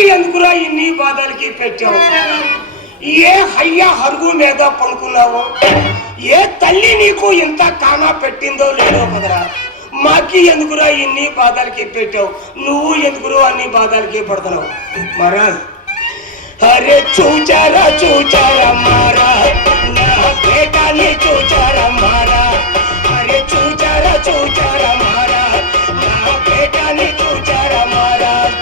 మాకి ఎందుకురా ఇన్ని బాధలకి పెట్టావు? ఏ హయ్య హరుగు మీద పనుకున్నావు? ఏ తల్లి నీకు ఇంత కానా పెట్టిందో లేదో కదరా. మాకి ఎందుకురా ఇన్ని బాధలకి పెట్టావు? నువ్వు ఎందుకురా అన్ని బాధలకి పడుతున్నావు? మహారాజ్ అరే చూచారా చూచారా మహారాజ్, నా బేటాని చూచారా మహారాజ్. అరే చూచారా చూచారా మహారాజ్, నా బేటాని చూచారా మహారాజ్.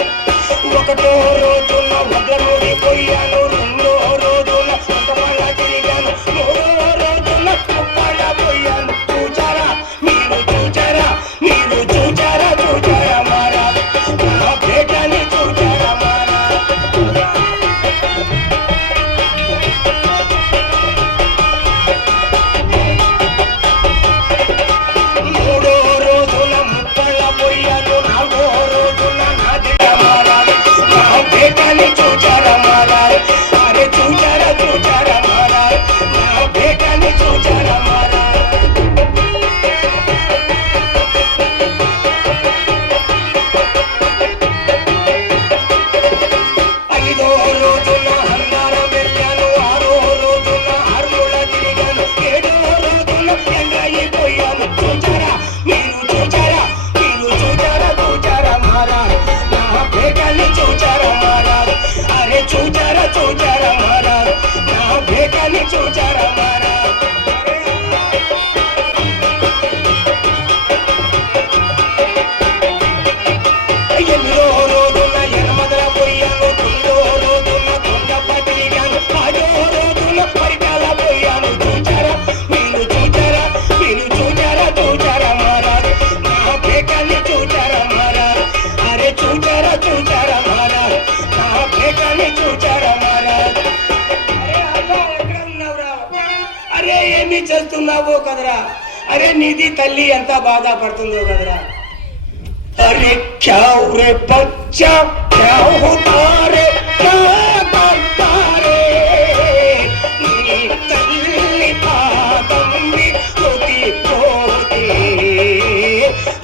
ఒకటో రోజున వదలుడి పోయాను, రెండో రోజున కొంతపళ్ళ తిరిగాను, మూడో రోజున కుప్పళ్ళ పోయాను. చూచారా మీరు చూచారా, మీరు చూచారా చూచారా మహారాజ్, నా బేటాని చూచారా మహారాజ్. మూడో రోజున ముప్పళ్ళ పోయాను, నాలుగో రోజున నాదిగా మహారాజ్, నా బేటాని చూచారా మహారాజ్. అరే చూచారా చూచారా మహారాజ్, నా బేటాని చూచారా మహారాజ్. ఐదో రోజున హందారం వెళ్ళాను, ఆరో రోజున ఆరుమూల తిరిగాను, ఏడో రోజున ఎండ్రైపోయాను. చూచారా మీరు చూచారా, మీరు చూచారా చూచారా మహారాజ్, నా బేటాని చూచారా మహారాజ్. అరే చూచారా చూచారా మహారాజ్, నా బేటాని చూచారా మహారాజ్. ఎనిమిదో రోజున ఎనమదల పోయాను, తొమ్మిదో రోజున కొండప తిరిగాను, పదో రోజున పరిటాల పోయాను. చూచారా మీరు చూచారా, మీరు చూచారా చూచారా మహారాజ్, నా బేటాని చూచారా మహారాజ్. అరే చూచారా చూచారా మహారాజ్, నా బేటాని చూచారా మహారాజ్. అరే అబ్బా ఎక్కడ ఉన్నావురా? అరే ఏమి చేస్తున్నావో కదరా. అరే నీది తల్లి ఎంత బాధపడుతుందో కదరా. अरे क्या रे बच्चा क्या होता रे, क्या करता रे. तल्ली पादम्बी रोती रोती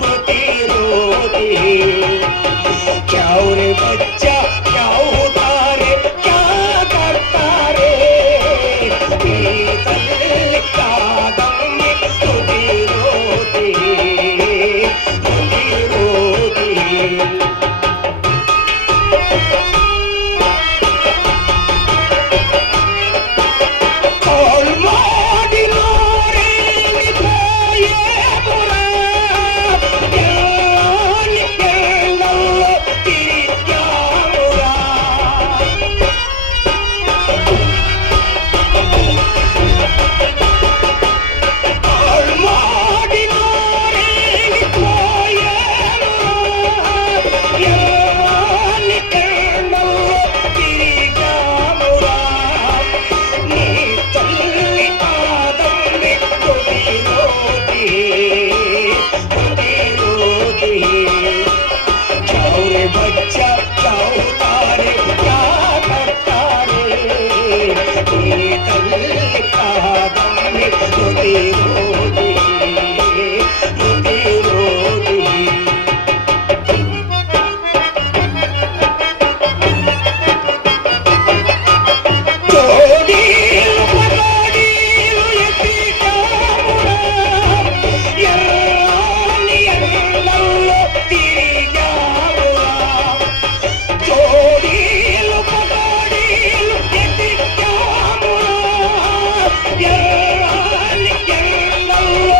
रोती रोती. क्या रे बच्चा क्या होता रे, क्या करता रे. तल्ली पादम्बी रोती रोती रोती रोती. बच्चा क्या होता रे, क्या करता रे. तल्ली पादम्बी रोती रोती रोती रोती. జోడీలు పగడీలు ఎత్తికామురా, ఎర్రని ఎండల్లో తిరిగామురా. జోడీలు పగడీలు ఎత్తికామురా, ఎర్రని ఎండల్లో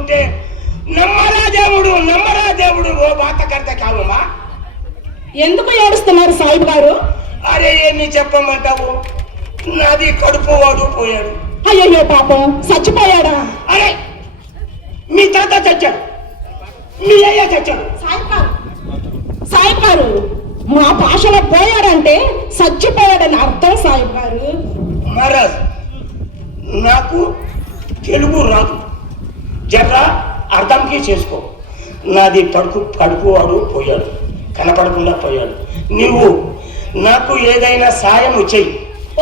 ఉంటే నమ్మరా దేవుడు ఓ బాతకర్త కావమ్మా. ఎందుకు ఏడుస్తున్నారు సాయిబు గారు? అరే ఏమి చెప్పమంటావు, నాది కడుపు వాడు పోయాడు. అయ్యో పాపం, చచ్చిపోయాడా? అరే మీ తాత చచ్చాడు, మీ అయ్య చచ్చాడు. సాయిబు గారు మా భాషలో పోయాడంటే చచ్చిపోయాడని అర్థం సాయిబు గారు. మహారాజ్ నాకు తెలుగు రాదు, జర్రా అర్థంకి చేసుకో. నాది కడుపు వాడు పోయాడు, కనపడకుండా పోయాడు. నువ్వు నాకు ఏదైనా సాయం చెయ్యి.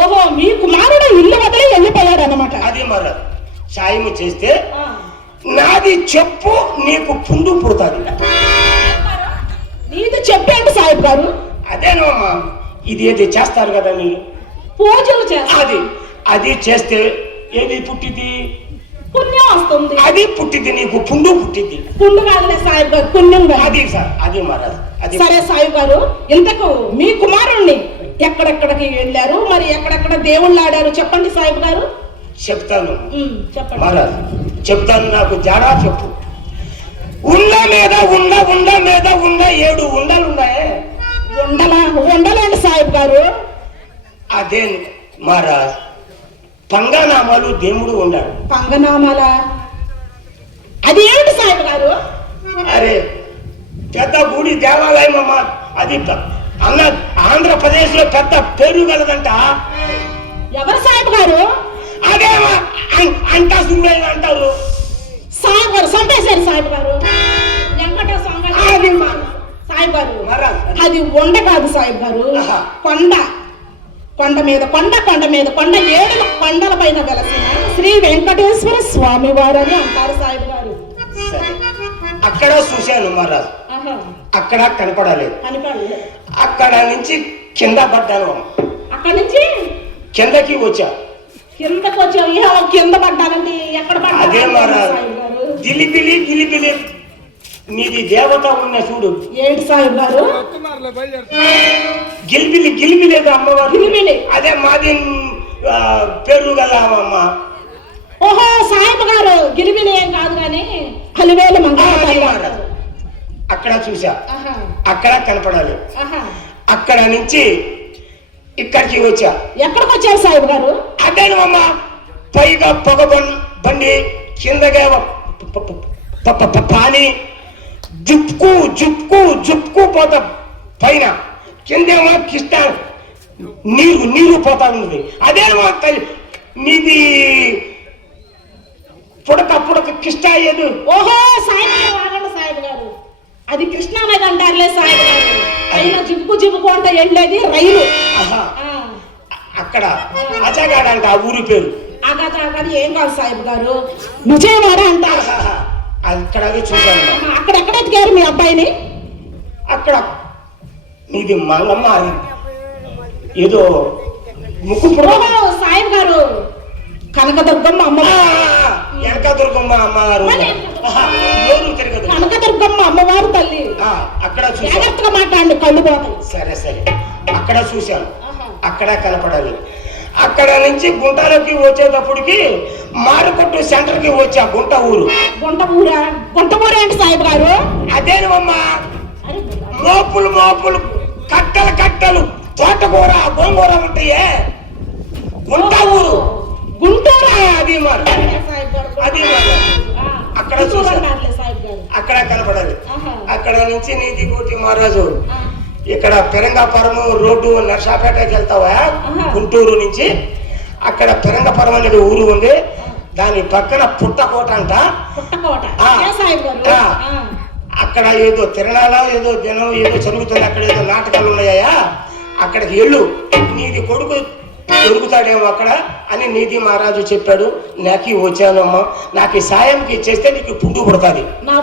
ఓహో, మీ కుమారుడు ఇల్లు వదిలి వెళ్ళిపోయాడు అన్నమాట. అది మహారాజ్ సాయం చేస్తే నాది చెప్పు, నీకు పుండు పుడతాది. నీది చెప్పేంటి సాయిబు గారు? అదేనమ్మా, ఇది ఏది చేస్తారు కదా మీరు, పూజలు చేస్తారు. అది చేస్తే ఏది పుట్టింది? పుణ్యం వస్తుంది. అది పుట్టింది, నీకు పుండు పుట్టింది. పుండు కాదులే సాయిబు గారు, పుణ్యం. అది సార్, అది మహారాజ్. అది సరే సాయిబు గారు, ఇంతకు మీ కుమారుణ్ణి ఎక్కడెక్కడికి వెళ్ళారు, మరి ఎక్కడెక్కడ దేవుళ్ళు ఆడారు చెప్పండి సాయిబు గారు. చెప్తాను చెప్పండి మహారాజ్, చెప్తాను. నాకు జాడా చెప్పు. ఉండ మీద 7 ఉండలు ఉన్నాయే. ఉండలేండి సాయిబు గారు. అదే మహారాజ్, పంగనామాలు దేవుడు ఉన్నాడు. పంగనామాల అది ఏమిటి సాయిబు గారు? అరే పెద్ద గుడి దేవాలయం అమ్మా, అది అన్న ఆంధ్రప్రదేశ్ లో పెద్ద పేరు కలదంట. ఎవరు సాయిబు గారు? అదేమా అంట సుందరి అంటారు. సాయిబు గారు చంపేశారు సాయిబు గారు. సాయిబు గారు అది ఉండ కాదు సాయిబు గారు, కొండ మీద 7 కొండల పైన వెలసిన శ్రీ వెంకటేశ్వర స్వామి వారు అని అంటారు సాయిబు గారు. అక్కడ చూశాను మహారాజ్, అక్కడ కనపడలేదు. అక్కడ నుంచి కింద పడ్డాను. అక్కడ నుంచి కిందకి వచ్చా. కింద పడ్డానండి. ఎక్కడ పడ్డా? అదే మహారాజ్, గిలిపిలి మీది దేవత ఉన్న చూడు. ఏంటి సాయిబు గారు? గిలిపిలి అమ్మవారు. అదే మాది పేరు కదా అమ్మ. ఓహో సాయిబు గారు, గిలిపిలి ఏం కాదు కానీ అలివేలు మంగళ. అక్కడ చూసా, అక్కడ కనపడాలి. అక్కడ నుంచి ఇక్కడికి వచ్చా. ఎక్కడికి వచ్చారు సాయిబు గారు? అదేనమ్మా, పైగా పొగ బండి, కిందగా పాని జుప్కు పోతా పైన, కిందేమో కిష్ట నీరు పోతా ఉన్నది. అదేమో నీది పుడక కిష్ట అయ్యేది. ఓహో సాయిబు గారు, అది కృష్ణా నది అంటారులే సాయిబు గారు. పైన జిబుకు అంటే వెళ్ళేది రైలు. అక్కడ అజగాడంట ఆ ఊరి పేరు. అగది ఏం కాదు సాయిబు గారు, విజయవాడ అంటారు. అక్కడ చూశాను. అక్కడెక్కడ ఎత్తికారు మీ అబ్బాయిని? అక్కడ ఇది మంగమ్మ ఏదో ముక్కు. సాయిబు గారు, కనకదుర్గమ్మ వెనకదుర్గమ్మ అమ్మవారు, కనకదుర్గమ్మ అమ్మవారు తల్లి. అక్కడ జాగ్రత్తగా మాట్లాడండి, కళ్ళు పోతాయి. సరే అక్కడ చూశాను, అక్కడ కనపడాలి. అక్కడ నుంచి గుంటలోకి వచ్చేటప్పటికి మారుకొట్టు సెంటర్ కి వచ్చా. గుంట ఊరు ఏంటి సాయిబు గారు? అదేనమ్మా, మోపులు కట్టలు తోటకూర గోంగూర ఉంటాయే, గుంట ఊరు. గుంటూరు. అది అక్కడ చూసాను, అక్కడ కనపడాలి. అక్కడ నుంచి నీతి కోటి మహారాజు, ఇక్కడ పెరంగాపురం రోడ్డు నర్సాపేటకి వెళ్తావా గుంటూరు నుంచి? అక్కడ పెరంగపురం అనేది ఊరు ఉంది, దాని పక్కన పుట్టకోట అంట. అక్కడ ఏదో తిరణాల ఏదో దినం ఏదో జరుగుతుంది, అక్కడ ఏదో నాటకాలు ఉన్నాయా, అక్కడికి వెళ్ళు, నీది కొడుకు దొరుకుతాడేమో అక్కడ అని నీతి మహారాజు చెప్పాడు. నాకు వచ్చానమ్మా, నాకు సాయంకి చేస్తే నీకు పుండు పుడుతుంది. నా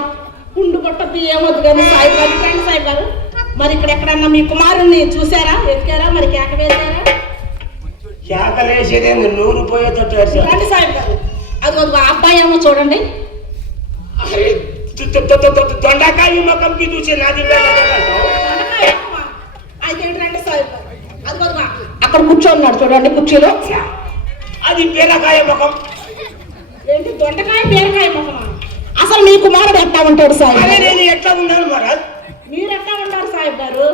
పుండు పుట్టద్దు ఏమొద్దు కానీ సాయిబు గారు, సాయిబు గారు, మరి ఇక్కడ ఎక్కడన్నా మీ కుమారుణ్ణి చూసారా, ఎక్కారా, మరి కేక వేసారా? కేకలేసేదే నూరు పోయేటట్టు రండి సాయిబు గారు. అది ఒక అబ్బాయి ఏమో చూడండి. దొండకాయ ముఖంకి చూసి నాది అయితే రండి సాయిబు గారు. అది అక్కడ కూర్చోన్నాడు చూడండి కుర్చీలో. అది బీరకాయ ముఖం. ఏంటి దొండకాయ బీరకాయ ముఖమా? అసలు మీ కుమారుడు ఎట్లా ఉంటాడు సాయి అరే గారు? నేను ఎట్లా ఉన్నాను మహారాజ్? మీరు ఎట్లా ఉంటారు సాయి గారు?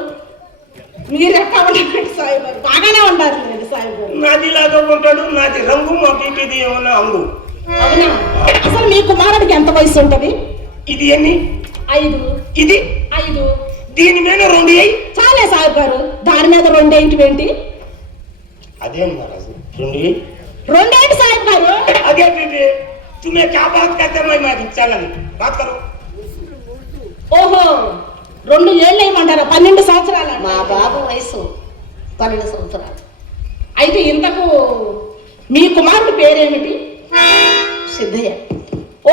మీరు ఎట్లా ఉంటారు సాయి గారు? బాగానే ఉంటారు మీరు సాయి గారు. నాది లాగా ఉంటాడు, నాది రంగు, మా బీపీది ఏమన్నా అంగు. అవునా? అసలు మీ కుమారుడికి ఎంత వయసు ఉంటది? ఇది ఎన్ని? 5. ఇది 5. దీని మీద 2 అయ్యి చాలే సాయి గారు, దాని మీద 2 ఏంటి? అదే महाराज 2 2 ఏంటి సాయి గారు? आगे बेटे तुम्हें क्या बात करते हैं मैं चल बात करो ఓహో, 2 ఏళ్ళు ఏమంటారా? 12 సంవత్సరాలు. మా బాబు వయసు 12 సంవత్సరాలు. అయితే ఇంతకు మీ కుమారుడి పేరేమిటి? సిద్ధయ్య.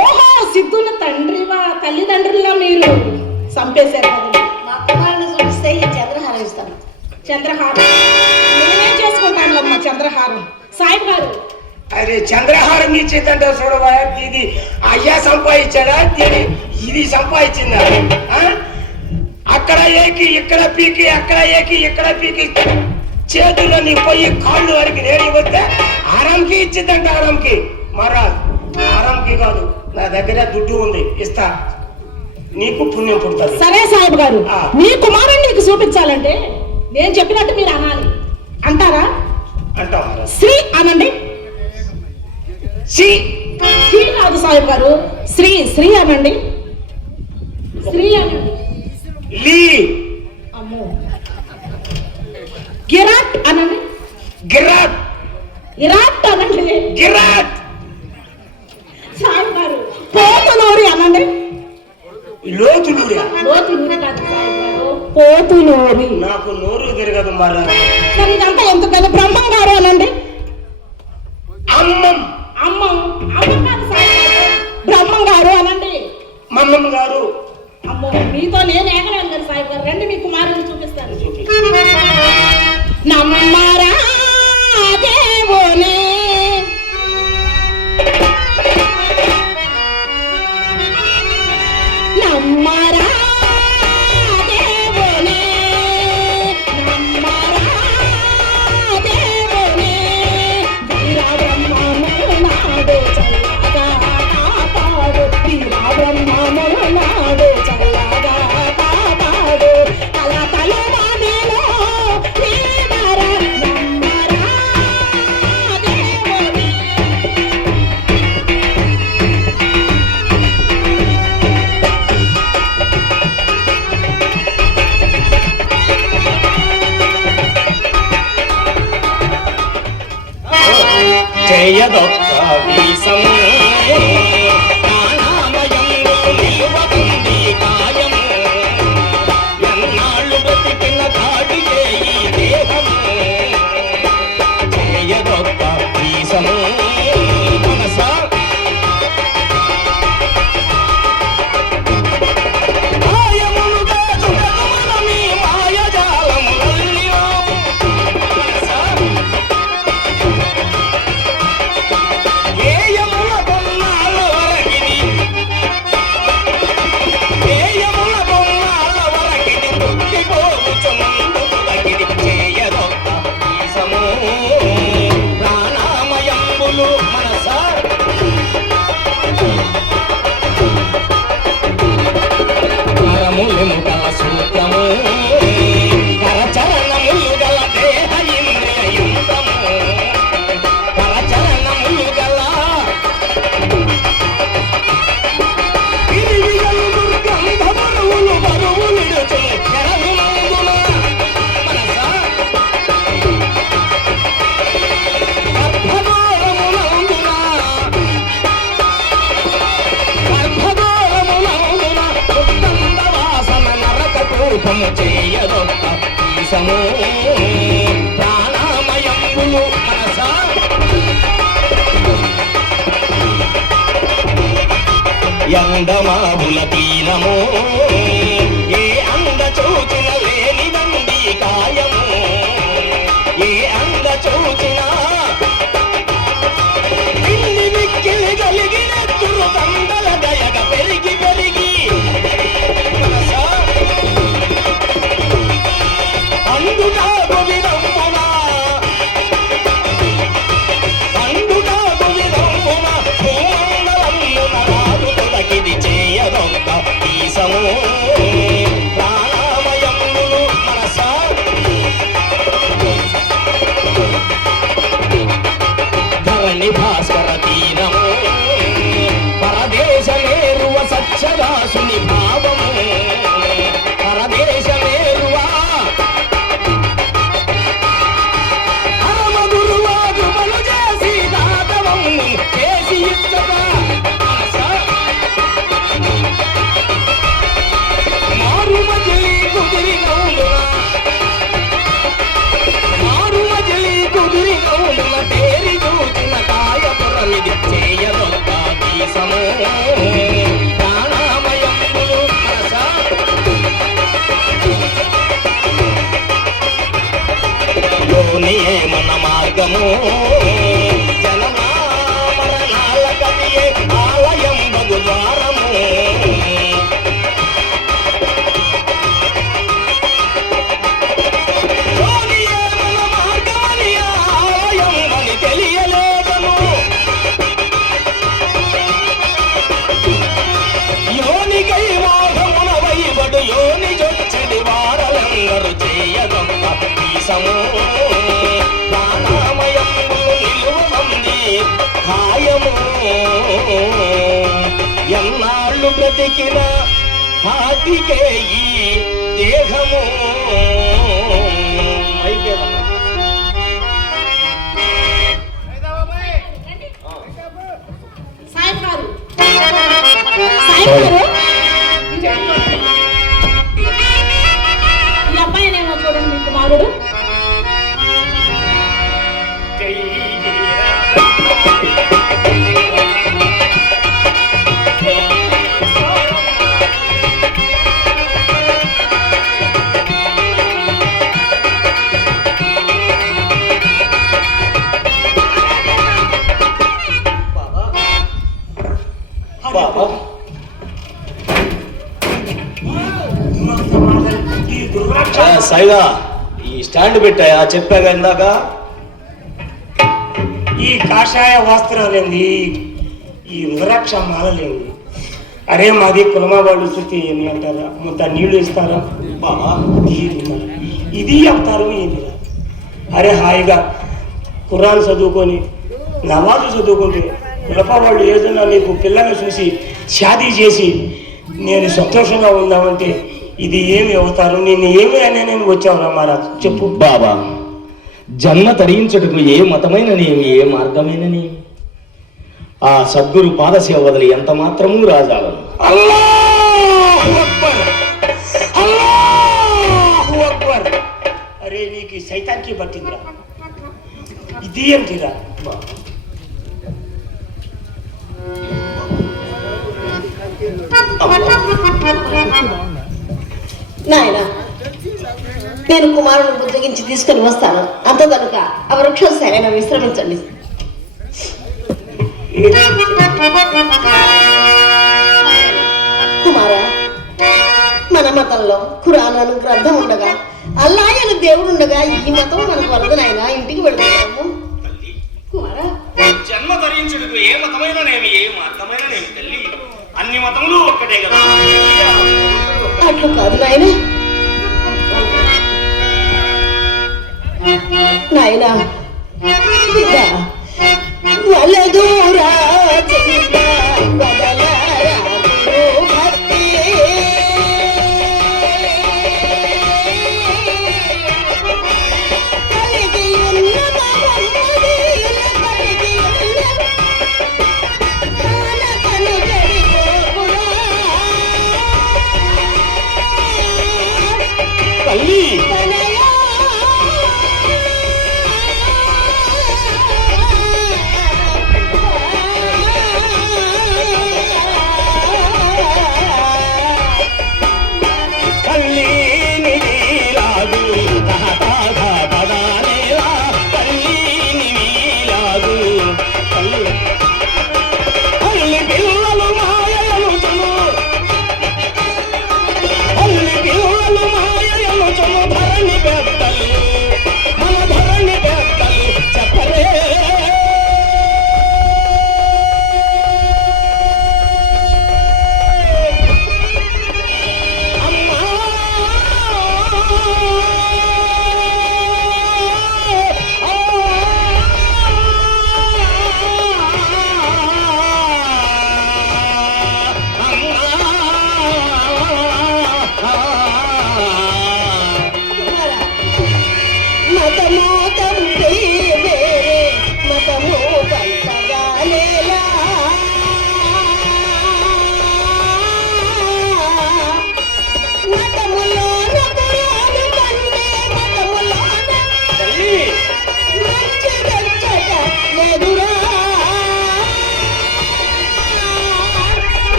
ఓహో, సిద్ధుల తండ్రివా? తల్లిదండ్రుల్లో మీరు చంపేశారు కదండి. మా కుమారుని చూపిస్తే ఈ చంద్రహారం ఇస్తాను. చంద్రహారం నేనే చేసుకుంటానులమ్మా చంద్రహారం. సాయి గారు, అరే చంద్రహారం ఇచ్చేదంటే చూడవా, ఇది అయ్యా సంపాదించాడా, ఇది సంపాదించిందా? అక్కడ ఏకి ఇక్కడ పీకి, అక్కడ ఏకి ఇక్కడ పీకి, చేతుల్లో నీ పోయి కాళ్ళు వరకు నేడి వస్తే ఆరాంకి ఇచ్చిందంట. ఆరాంకి మహారాజ్, ఆరాంకి కాదు, నా దగ్గర దుడ్డు ఉంది, ఇస్తా, నీకు పుణ్యం పుడుతుంది. సరే సాయి గారు, మీ కుమారుని నీకు చూపించాలంటే నేను చెప్పినట్టు మీరు అనాలి. అంటారా? అంటాం మహారాజ్. శ్రీ అనండి. శ్రీ శ్రీ కాదు సాయి గారు, శ్రీ శ్రీ అనండి. శ్రీ అనండి. లీ అమ్మో. గిరాట్ అనండి. గిరాట్ ఇరాట్ అనండి. గిరాట్ సాయి గారు, పోతులూరి అనండి. లోతులూరా? లోతులూరి కాదు సాయి గారు, పోతులూరి. నాకు నోరు తిరగదు మహారాజ్. మరి ఇదంతా ఎందుకు కదా? బ్రహ్మం గారు అనండి. అమ్మం అమ్మం. అమ్మం కాదు సాయి గారు, బ్రహ్మం గారు అనండి. మమ్మం గారు. అమ్మో, మీతో నేను ఏకలేను కదా సాయి గారు. రండి మీ కుమారుని చూపిస్తాను. నమ్మరా దేవుని నమ్మరా దేవుని నమ్మరా దేవుని వీరా బ్రహ్మము నాడు చల్లగా కాపాడు వీరా బ్రహ్మము నాడు చల్లగా కాపాడు తల తల వాడిలో వీరా నమ్మరా దేవుని. చేయదొక్క వీసము ప్రాణామయము నిలువకుంది కాయము ఎన్నాళ్ళు బ్రతికిన కాడియే ఈ దేహము చేయదొక్క వీసము మనసా మాయములుగా చుడగమన మీ మాయజాలములన్నీయో మనసా ఏయముల బొమ్మాల వరకిది ఏయముల బొమ్మాల వరకిది తొక్కిపోవుచున్నందులకిది చేయదొక్క వీసము ప్రాణామయంబులు మనసా కరములు గల సూత్రము కరచరణములు గల దేహ ఇంద్రియయుక్తము కరచరణములు గల ఇరివిగలు దుర్గంధమరువులు బరువులిడుచు చెరవునందున మనసా గర్భదూరమునందున గర్భదూరమునందున ఉత్తండ వాసన నరక రూపము చేయదొక్క వీసము ప్రాణామయంబులు మనసా ఎండమావుల తీరము ఏ అంద చూచిన లేనిదండి కాయము ఏ అంద చూచిన ఇన్ని మిక్కిలి కలిగినెత్తురు కందల దయగ పెరిగి పెరిగి మనసా అందుటాకు విరంపున అందుటాకు విరంపున భూమండలమున రాదు తొలగిది ప్రాణామయములు మనసా లోనియే మన మార్గము జనమా మరణాల కవియే ఆలయం బగు ద్వారము లోనియే మన మార్గమని ఆలయం అని తెలియలేదను యోనికై వాహమున వైబడు యోని జొచ్చడి వారలందరూ చేయగొప్ప ఈసము ప్రాణామయము నిలువమంది ఖాయము ఎన్నాళ్ళు బ్రతికిన పాటికే ఈ దేహము సాయి గారు సాయి గారు ఈ అబ్బాయినేమో చూడండి మీ కుమారుడు బాబా ఈ దుర్రాక్ష సాయిగా ఈ స్టాండ్ పెట్టాయా చెప్పాగా ఇందాక ఈ కాషాయ వస్త్రాలేంది ఈ రుద్రాక్ష మాలలేంది అరే మాది కులమా వాళ్ళు చూస్తే ఏమి అంటారా ముద్ద నీళ్లు ఇస్తారా బాబా ఇది అవతారం ఏమి అరే హాయిగా ఖురాన్ చదువుకొని నమాజు చదువుకుంటే కులపా వాళ్ళు ఏదైనా నీకు పిల్లల్ని చూసి షాదీ చేసి నేను సంతోషంగా ఉందామంటే ఇది ఏమి అవుతారు నేను ఏమి అనే నేను వచ్చావురా మహారాజ్ చెప్పు బాబా జన్మ తరించుటకు ఏ మతమైననేమి ఏ మార్గమైననేమి ఆ సద్గురు పాదసేవ వదిలి ఎంత మాత్రము రాజాలను అల్లాహు అక్బర్ అల్లాహు అక్బర్ అరే నీకు సైతాన్కి పట్టిందిరా ఇది ఏంటిరా నాయన నేను కుమారుని బుజ్జగించి తీసుకొని వస్తాను అంత కనుక ఆ వృక్షం సరైన విశ్రమించండి కుమారా మన మతంలో ఖురాన్ అను గ్రంథం ఉండగా అల్లాహ్ అను దేవుడు ఉండగా ఈ మతం మనకు వలదు నాయన ఇంటికి వెళుతున్నాము కుమారా జన్మ ధరించుటకు ఏ మతమైననేమి ఏ మార్గమైననేమి తల్లి అన్ని మతములు ఒక్కటే కదా అట్లు కాదు నాయన నాయనా వలదూరా తల్లి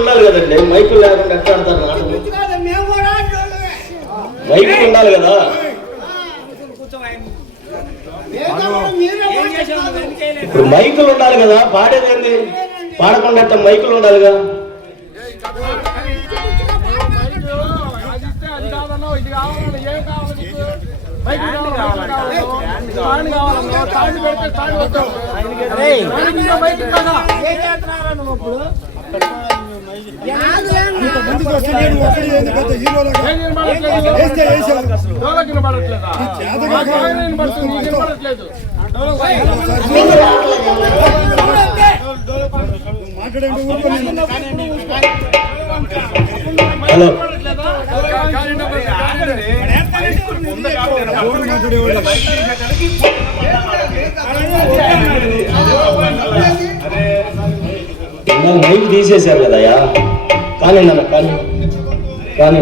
ఉండాలి కదండి, మైకులు లేకుండా ఎట్లా ఆడతారు నాటకం? మైకులు ఉండాలి కదా. ఇప్పుడు మైకులు ఉండాలి కదా, పాడేది ఏంది? పాడకుండా ఎట్లా మైకులు ఉండాలిగా. హలో, మైక్ తీసేశారు కదయ్యా. కానీ నన్ను కానీ కానీ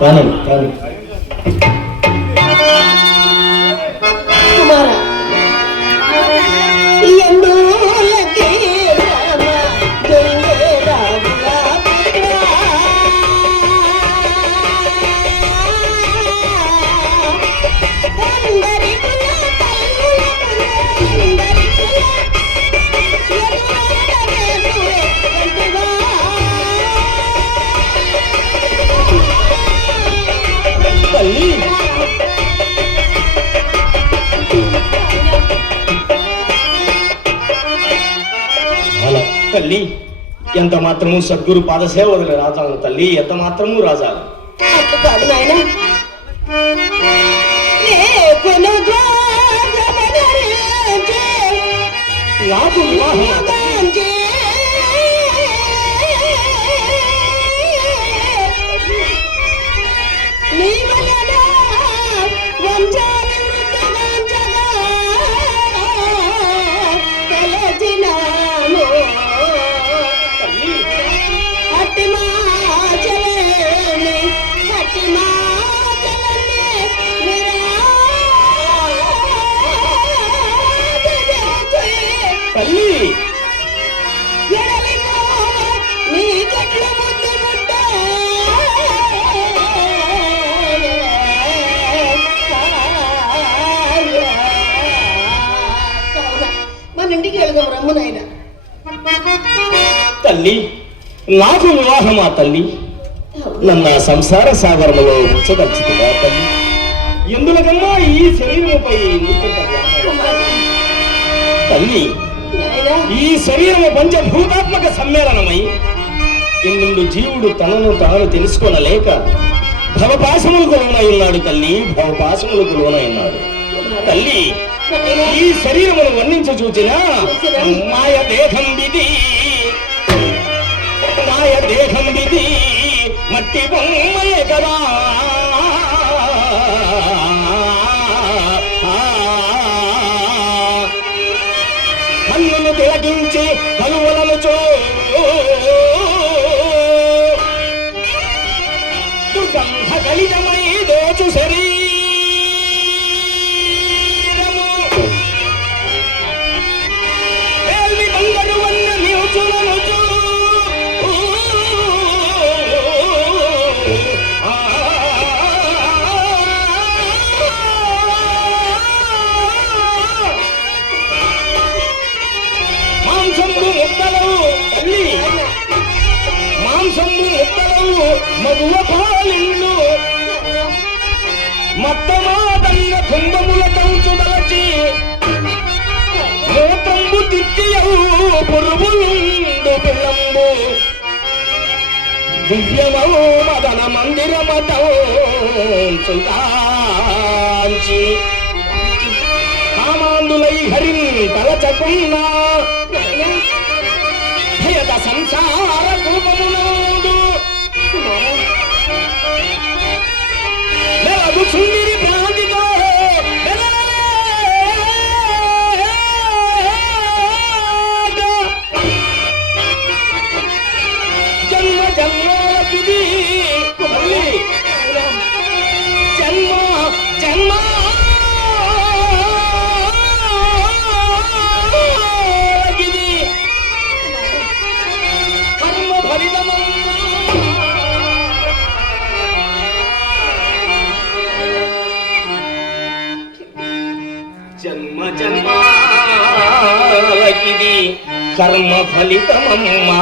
కానీ కానీ కుమార ఎందులకే రామ దొంగే రాములా పుత్రా. అందరి కుల తల్లుల తల్లి, తల్లి ఎంత మాత్రము సద్గురు పాదసేవ వదిలి రాజాలను తల్లి, ఎంత మాత్రము రాజాలు. అట్టు కాదు నాయన, నాకు వివాహం తల్లి. మన ఇంటికి వెళదాం రమ్ము నాయన. తల్లి, నాకు వివాహమా తల్లి? నన్న సంసార సాగరములో ఉంచదలుచుకున్నా తల్లి. ఎందులకమ్మా ఈ శరీరముపై తల్లి? ఈ శరీరము పంచభూతాత్మక సమ్మేళనమై ఎన్నిండు జీవుడు తనను తాను తెలుసుకోనలేక భవపాశములకు లోనై ఉన్నాడు తల్లి, భవపాశములకు లోనై ఉన్నాడు తల్లి. ఈ శరీరమును వర్ణించి చూచిన మాయ దేహం విధి, మాయ దేహం విధి మట్టి బొమ్మయే కదా. కన్నును తిలకించి కలువలను చో దుర్గంధ కలితమై దోచు శరీరము వేల్వి బంగరు వన్న నిల్చులను చూ మాంసము ముద్దలు తల్లి, మాంసము ముద్దలు మగువ పాలిండు మత్తమాదన్న కుంభముల కంచుదలచి మూతంబు తిట్టియవు పురుగులుండు పిల్లంబు దివ్యమౌ మదన మందిరమతాంచి కామాందులై హరిం తలచకున్నా భయద సంసార కూపమునోడు వెలగు సుందిరి ప్రాంతితో జన్మ జన్మలకిది జన్మ జన్మ జన్మాలకిది కర్మ ఫలితమమ్మా.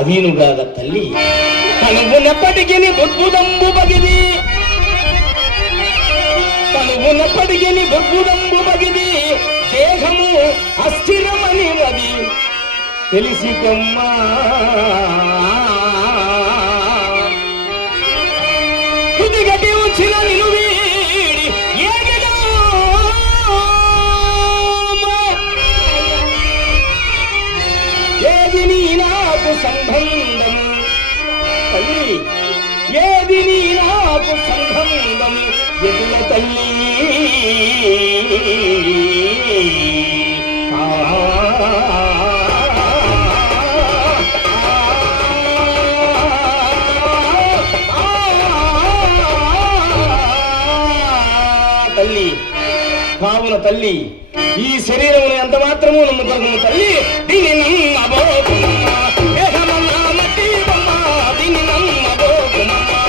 అదీనుగాక తల్లి తనువునప్పటికి బుద్భుదంబు బగిది, తనువునప్పటికి బుద్భుదంబు బగిది, దేహము అస్థిరమని రవి తెలిసి కమ్మా. తుదిగటి వచ్చిన నిను వీడి ఏది నీ నాకు సంబంధము తల్లి, ఏది నీ నాకు సంబంధము ఎదుల తల్లి. తల్లి కావున తల్లి ఈ శరీరమును ఎంత మాత్రము నమ్ముకోము తల్లి. దీని నమ్మబోకుమమ్మా, దేహమన్నా మట్టి బొమ్మ, దీని నమ్మబోకుమమ్మా.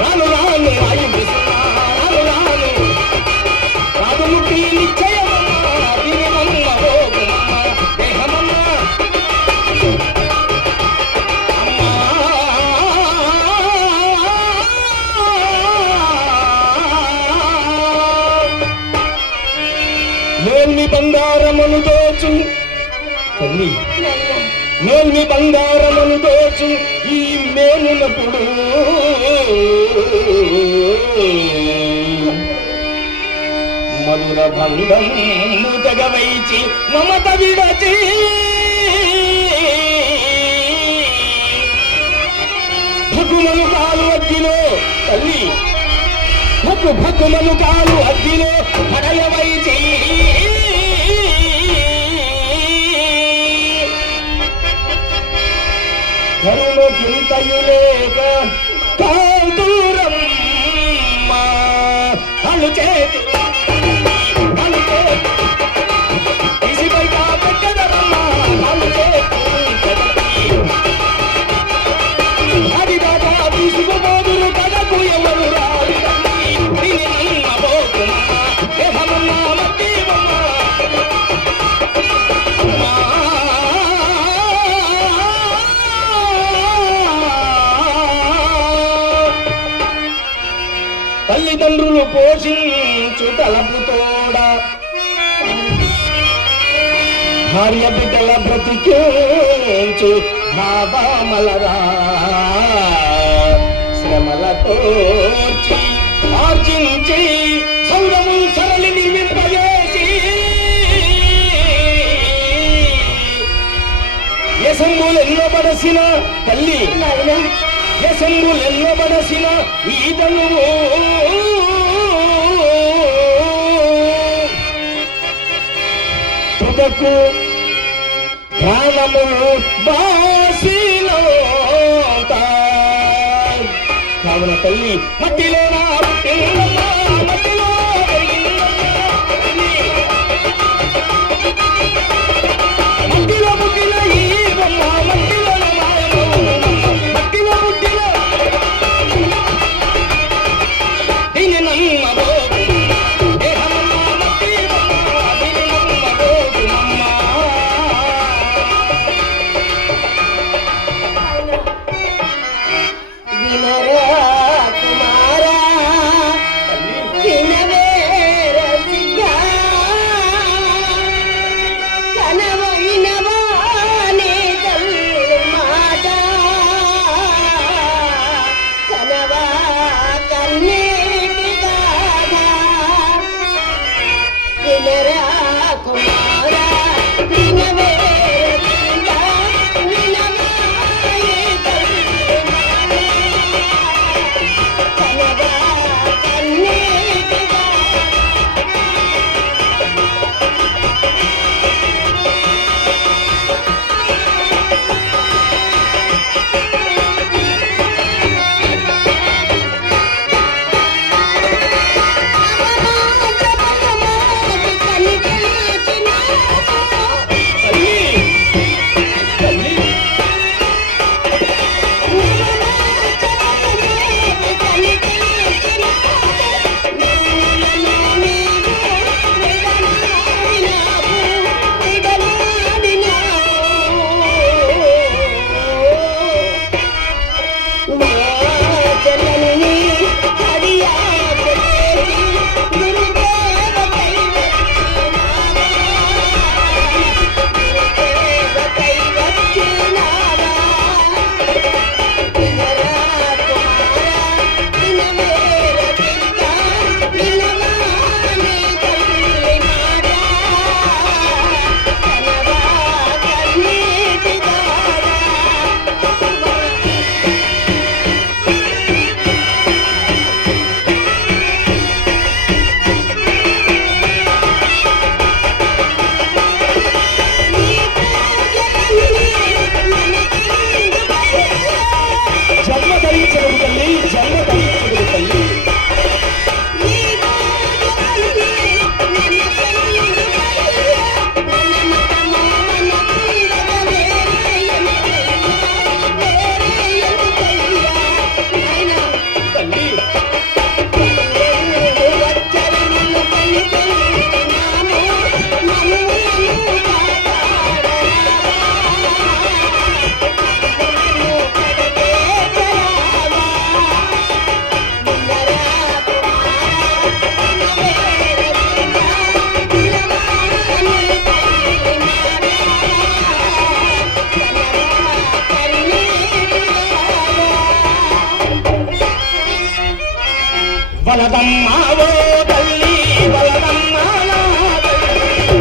రాను రాను ఆయుధున్నా, రాను రాను రాదు ముట్టి నిశ్చయమమ్మా, దీని నమ్మబోకుమమ్మా, దేహమన్నా మేల్మి బంగారమును దోచు తల్లి, మేల్మి బంగారమును దోచు ఈ మేలునప్పుడు మధుర బంధము తెగవైచి మమత విడచి భగుమను కాలు అగ్గిలో తల్లి, భగుమను కాలు అగ్గిలో పడయవైచి కరుణ చింతయులేక కాంతూరమ్మ అలు చేతి అలు చేతి తీసి బయట పెట్టదమ్మా, అలు చేతి అది దాకా తీసుకుపోదురు కదకు ఎవరు రాదు. దీని నమ్మబోకుమమ్మా, దేహమన్నా మట్టి బొమ్మ. తల్లిదండ్రులు పోషించు తలపుతోడ భార్య బిడ్డల బ్రతికించు భావమలరా శ్రమలతో ఆర్జించి సౌరము సరళి నిర్మింపజేసి యశంబులెన్నో పడసిన తల్లి, యశంబులెన్నో పడసిన ఈతను తుదకు ప్రాణము బాసిలో కావున తల్లి మట్టిలో నా పుట్టిందమ్మా, మట్టిలో పెరిగిందమ్మా తల్లి. మట్టిలో పుట్టిన ఈ బొమ్మ మట్టిలో మట్టిలో పుట్టిన దీని నమ్మబోకు, దేహమన్నా మట్టి బొమ్మ, దీని నమ్మబోకుమమ్మా. వినరా కుమారా వలదమ్మ ఓ తల్లి వలదమ్మ నా తల్లి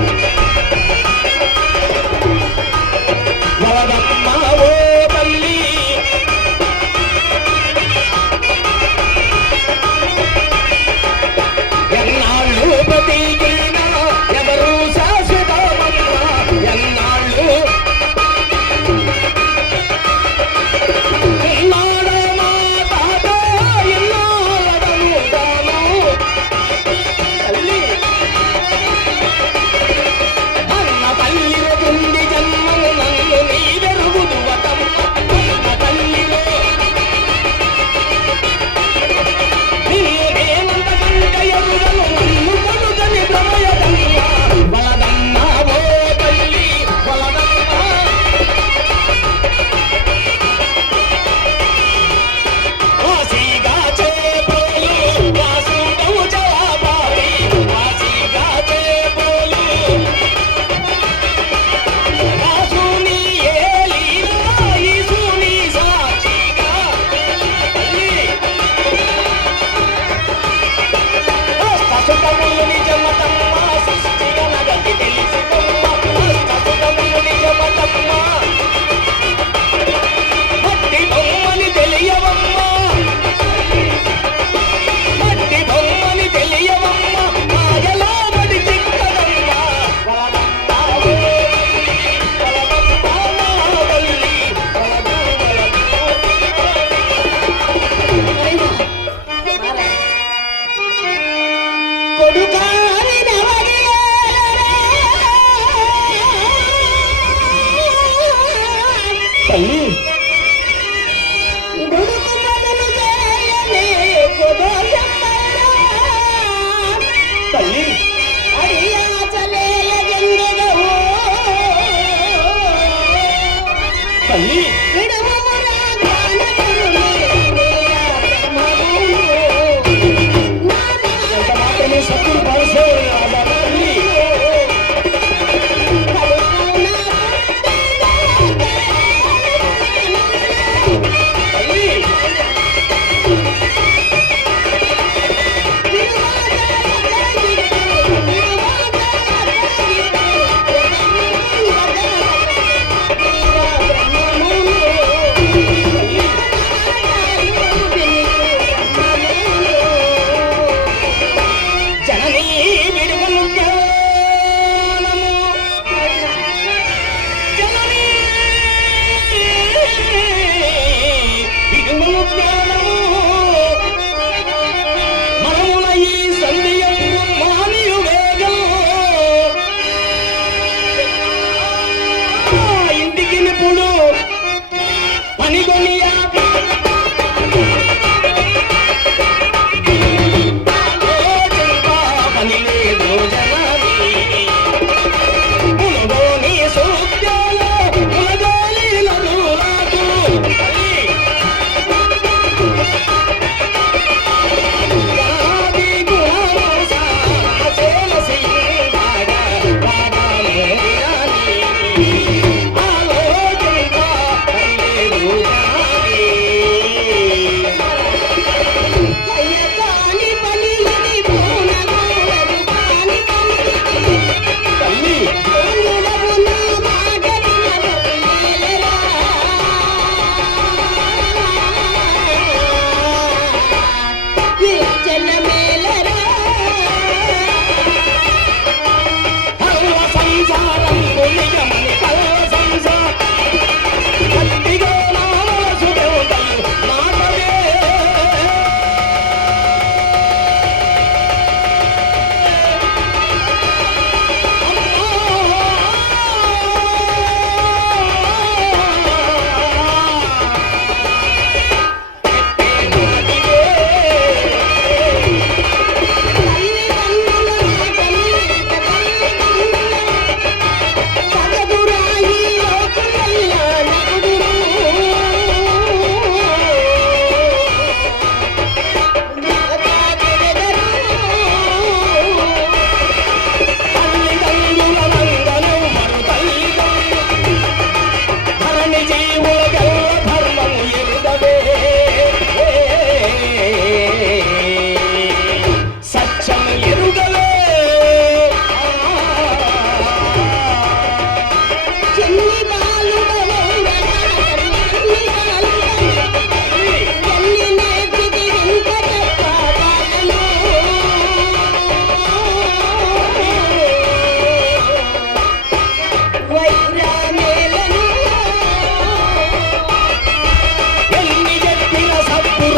వలదమ్మ ఓ తల్లి ఎన్నాళ్ళు బ్రతికినా ఎవరు శాశ్వతమమ్మ ఎన్నాళ్ళు ఎన్నాడు మా తాత ఎన్నాడను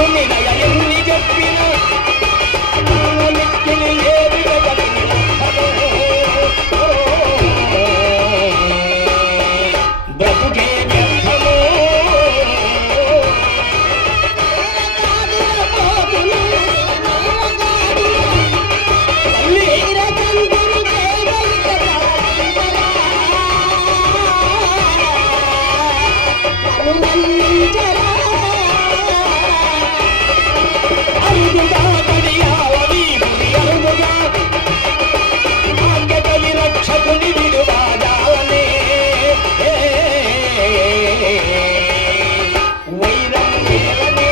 ఎన్ని చెప్పినా మిక్కిలి ఏది జగతిని బ్రతుకే వ్యర్థమో అరుదుగా పడియావని అరుదుగా ఆజ్ఞకలి రక్షకుని విడువాడాలనే వైరం వేరనే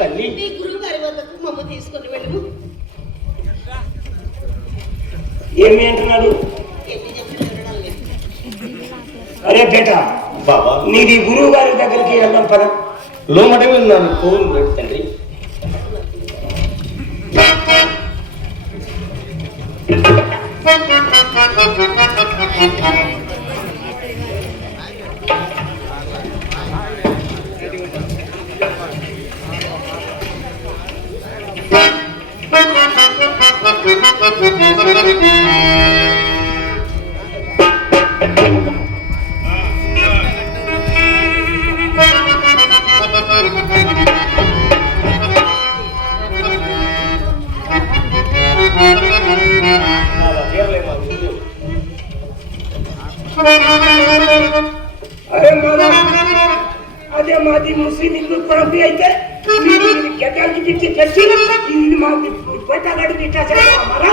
తల్లి మీ గురువు గారి వద్దకు మమ్మ తీసుకొని వెళ్ళము. ఏమి అంటున్నాడు? ఎన్ని చెప్పినా వినడం లేదు. అరే బేట, బాబా నీది గురువు గారి దగ్గరికి వెళ్దాం పద. లోమటమే ఉన్నాను ఫోన్ తండ్రి. అరే మాదా, అదే మాది ముస్లిం హిందూ కొడుకు అయితే ఇది గడ్డానికి పిచ్చి పెట్టి ఇది మాకు పెట్టాలని ఇట్లా చేస్తావా మరా?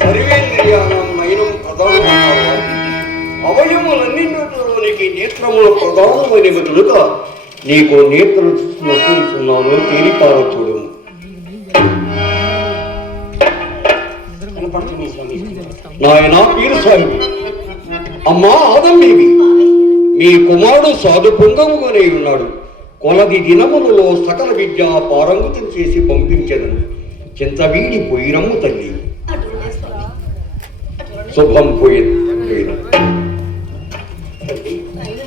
సర్వేంద్రియానం ప్రధానమన్నారు. అవయములన్నింటిలోనికి నేత్రములు ప్రధానమైనవి కనుక నీకు నేత్రం నొప్పిస్తున్నాను, తేలిపార చూడము. నాయన పీరస్వామి, అమ్మా ఆదమ్మేవి, మీ కుమారుడు సాధు పొంగముగానే ఉన్నాడు. కొలది దినములలో సకల విద్య పారంగతం చేసి పంపించదను. చింత వీడి పోయిరమ్ము తల్లి. అటువలే స్వామి, అటువలే. శుభం పోయింది. నాయనా.